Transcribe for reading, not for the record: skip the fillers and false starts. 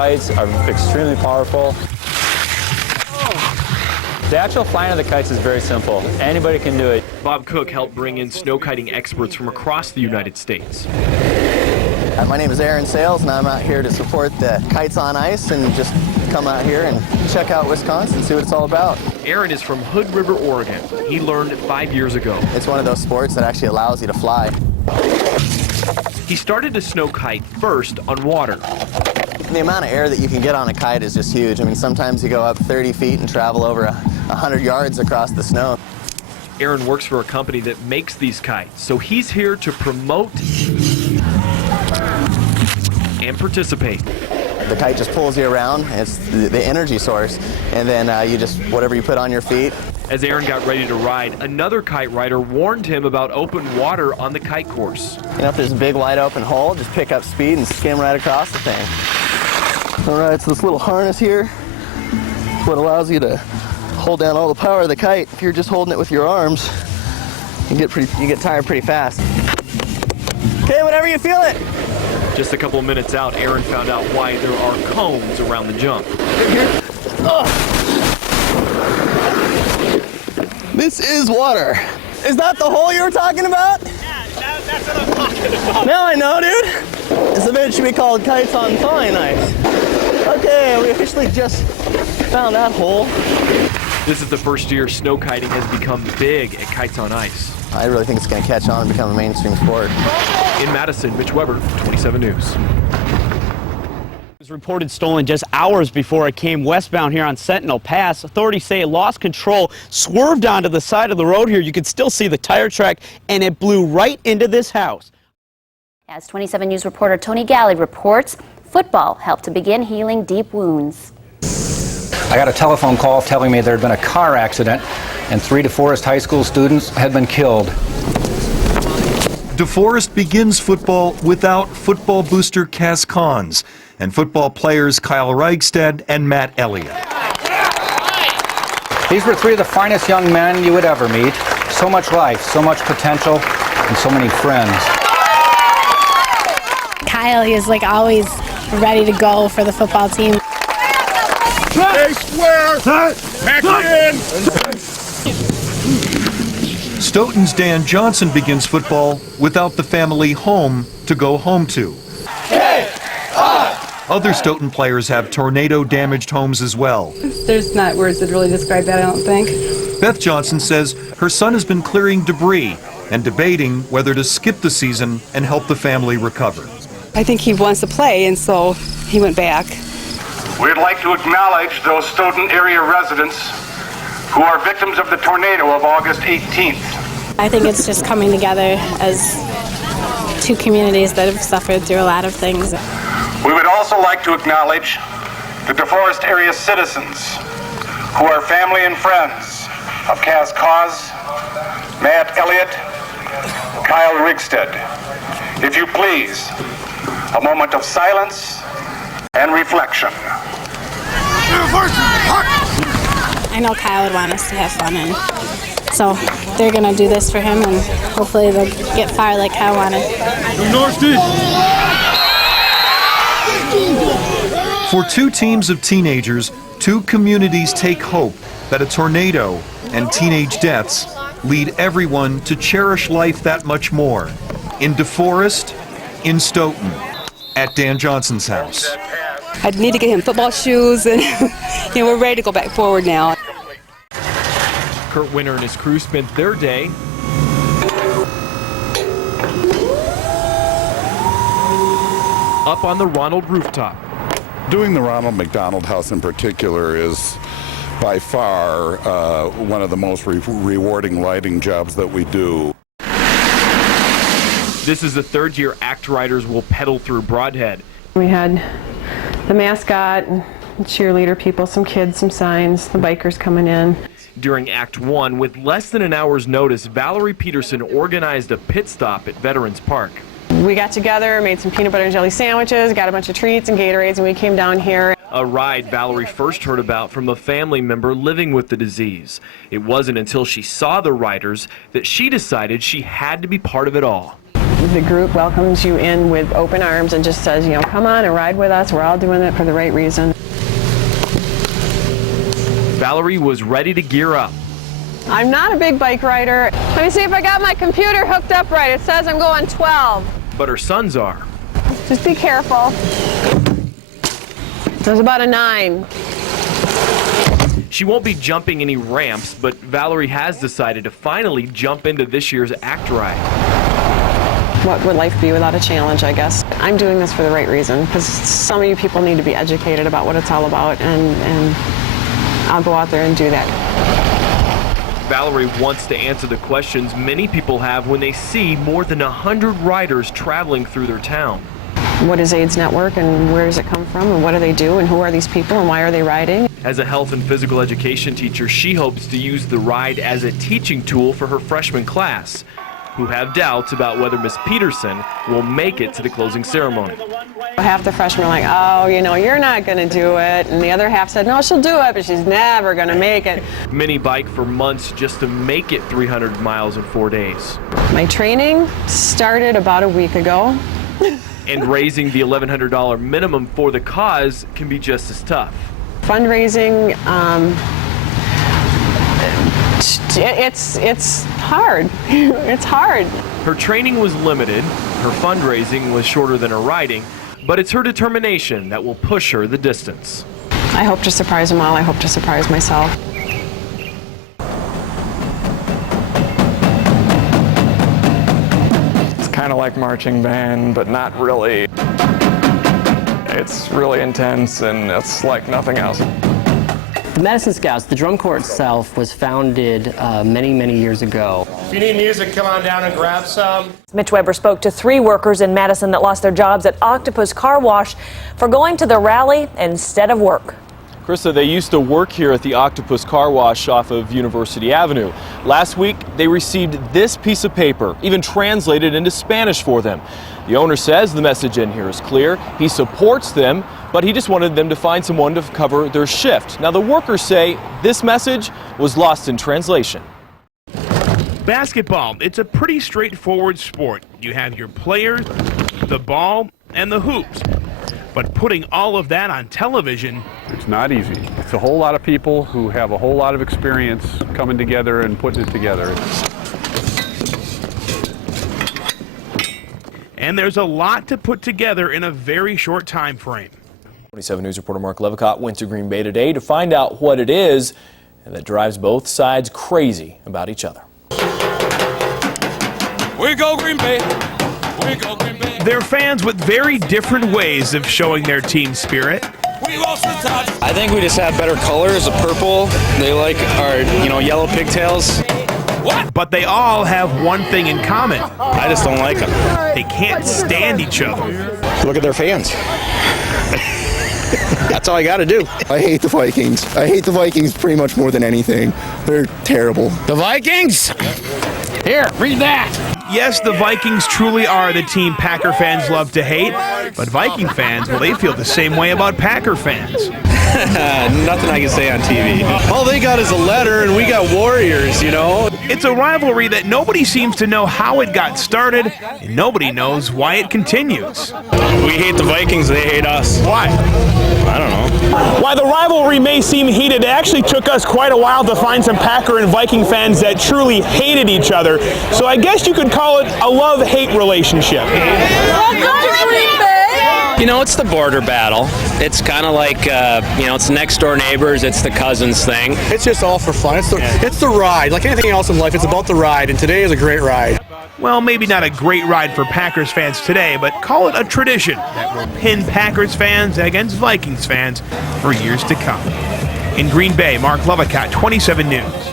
kites are extremely powerful. The actual flying of the kites is very simple. Anybody can do it. Bob Cook helped bring in snow kiting experts from across the United States. My name is Aaron Sales, and I'm out here to support the Kites on Ice and just come out here and check out Wisconsin, see what it's all about. Aaron is from Hood River, Oregon. He learned 5 years ago. It's one of those sports that actually allows you to fly. He started to snow kite first on water. The amount of air that you can get on a kite is just huge. I mean, sometimes you go up 30 feet and travel over 100 yards across the snow. Aaron works for a company that makes these kites, so he's here to promote and participate. The kite just pulls you around. It's the energy source, and then you just, whatever you put on your feet. As Aaron got ready to ride, another kite rider warned him about open water on the kite course. You know, if there's a big wide open hole, just pick up speed and skim right across the thing. All right, so this little harness here is what allows you to hold down all the power of the kite. If you're just holding it with your arms, you get tired pretty fast. Okay, whenever you feel it. Just a couple of minutes out, Aaron found out why there are cones around the jump. This is water. Is that the hole you were talking about? Yeah, that's what I'm talking about. Now I know, dude. This event should be called Kites on Thawing Ice. Okay, we officially just found that hole. This is the first year snow kiting has become big at Kites on Ice. I really think it's going to catch on and become a mainstream sport. In Madison, Mitch Weber, 27 News. It was reported stolen just hours before it came westbound here on Sentinel Pass. Authorities say it lost control, swerved onto the side of the road here. You can still see the tire track, and it blew right into this house. As 27 News reporter Tony Galley reports, football helped to begin healing deep wounds. I got a telephone call telling me there had been a car accident and 3 DeForest High School students had been killed. DeForest begins football without football booster Cass Cons and football players Kyle Reichstad and Matt Elliott. These were 3 of the finest young men you would ever meet. So much life, so much potential, and so many friends. Kyle is like always ready to go for the football team. Stoughton's Dan Johnson begins football without the family home to go home to. Other Stoughton players have tornado-damaged homes as well. There's not words that really describe that, I don't think. Beth Johnson says her son has been clearing debris and debating whether to skip the season and help the family recover. I think he wants to play, and so he went back. We'd like to acknowledge those Stoughton area residents who are victims of the tornado of August 18th. I think it's just coming together as 2 communities that have suffered through a lot of things. We would also like to acknowledge the DeForest area citizens who are family and friends of Cass Cause, Matt Elliott, Kyle Rigstead. If you please, a moment of silence and reflection. I know Kyle would want us to have fun, and so they're going to do this for him, and hopefully they'll get far like Kyle wanted. For 2 teams of teenagers, 2 communities take hope that a tornado and teenage deaths lead everyone to cherish life that much more. In DeForest, in Stoughton, at Dan Johnson's house. I need to get him football shoes, and we're ready to go back forward now. Kurt Winter and his crew spent their day up on the Ronald rooftop. Doing the Ronald McDonald House in particular is by far one of the most rewarding lighting jobs that we do. This is the 3rd year ACT riders will pedal through Broadhead. We had the mascot, cheerleader people, some kids, some signs, the bikers coming in. During Act 1, with less than an hour's notice, Valerie Peterson organized a pit stop at Veterans Park. We got together, made some peanut butter and jelly sandwiches, got a bunch of treats and Gatorades, and we came down here. A ride Valerie first heard about from a family member living with the disease. It wasn't until she saw the riders that she decided she had to be part of it all. the group welcomes you in with open arms and just says, you know, come on and ride with us. We're all doing it for the right reason. Valerie was ready to gear up. I'm not a big bike rider. Let me see if I got my computer hooked up right. It says I'm going 12. But her sons are. Just be careful. There's about a 9. She won't be jumping any ramps, but Valerie has decided to finally jump into this year's ACT ride. What would life be without a challenge, I guess? I'm doing this for the right reason, because some of you people need to be educated about what it's all about, and I'll go out there and do that. Valerie wants to answer the questions many people have when they see more than 100 riders traveling through their town. What is AIDS Network, and where does it come from, and what do they do, and who are these people, and why are they riding? As a health and physical education teacher, she hopes to use the ride as a teaching tool for her freshman class, who have doubts about whether Miss Peterson will make it to the closing ceremony. Half the freshmen are like, oh, you know, you're not going to do it. And the other half said, no, she'll do it, but she's never going to make it. Many bike for months just to make it 300 miles in 4 days. My training started about a week ago. And raising the $1,100 minimum for the cause can be just as tough. Fundraising, it's hard. It's hard. Her training was limited, her fundraising was shorter than her riding, but it's her determination that will push her the distance. I hope to surprise them all. I hope to surprise myself. It's kind of like marching band, but not really. It's really intense, and it's like nothing else. The Medicine Scouts, the drum corps itself, was founded many, many years ago. If you need music, come on down and grab some. Mitch Weber spoke to 3 workers in Madison that lost their jobs at Octopus Car Wash for going to the rally instead of work. Krista, they used to work here at the Octopus Car Wash off of University Avenue. Last week, they received this piece of paper, even translated into Spanish for them. The owner says the message in here is clear. He supports them, but he just wanted them to find someone to cover their shift. Now, the workers say this message was lost in translation. Basketball, it's a pretty straightforward sport. You have your players, the ball, and the hoops. But putting all of that on television, it's not easy. It's a whole lot of people who have a whole lot of experience coming together and putting it together. And there's a lot to put together in a very short time frame. 27 News reporter Mark Levicotte went to Green Bay today to find out what it is that drives both sides crazy about each other. We go Green Bay. We go Green Bay. They're fans with very different ways of showing their team spirit. I think we just have better colors, the purple. They like our, yellow pigtails. What? But they all have one thing in common. I just don't like them. They can't stand each other. Look at their fans. That's all I got to do. I hate the Vikings. I hate the Vikings pretty much more than anything. They're terrible. The Vikings? Here, read that. Yes, the Vikings truly are the team Packer fans love to hate, but Viking fans, well, they feel the same way about Packer fans. Nothing I can say on TV. All they got is a letter, and we got Warriors, It's a rivalry that nobody seems to know how it got started, and nobody knows why it continues. We hate the Vikings, they hate us. Why? I don't know. While the rivalry may seem heated, it actually took us quite a while to find some Packer and Viking fans that truly hated each other. So I guess you could call it a love-hate relationship. It's the border battle. It's kind of like, it's next door neighbors, it's the cousins thing. It's just all for fun. It's the ride. Like anything else in life, it's about the ride, and today is a great ride. Well, maybe not a great ride for Packers fans today, but call it a tradition that will pin Packers fans against Vikings fans for years to come. In Green Bay, Mark Levicotte, 27 News.